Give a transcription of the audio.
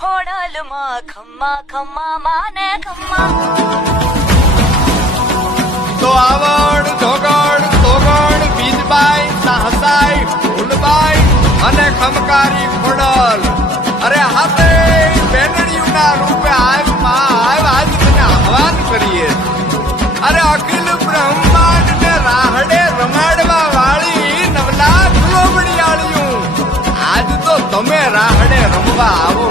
ખોડલમાં ખમ્મા ખમ્મા માને ખમ્મા. તો આવડ ધોગડ તોગડ બીજબાઈ સાહસાઈ ફૂલબાઈ અને ખમકારી ખોડલ. અરે હાથે બેનડીયુના રૂપે આવ આજ તને આહવાન કરીએ. અરે અખિલ બ્રહ્માંડ ને રાહડે રમાડવા વાળી નવલાખ લોબડિયાળીયું, આજ તો તમે રાહડે રમવા આવો.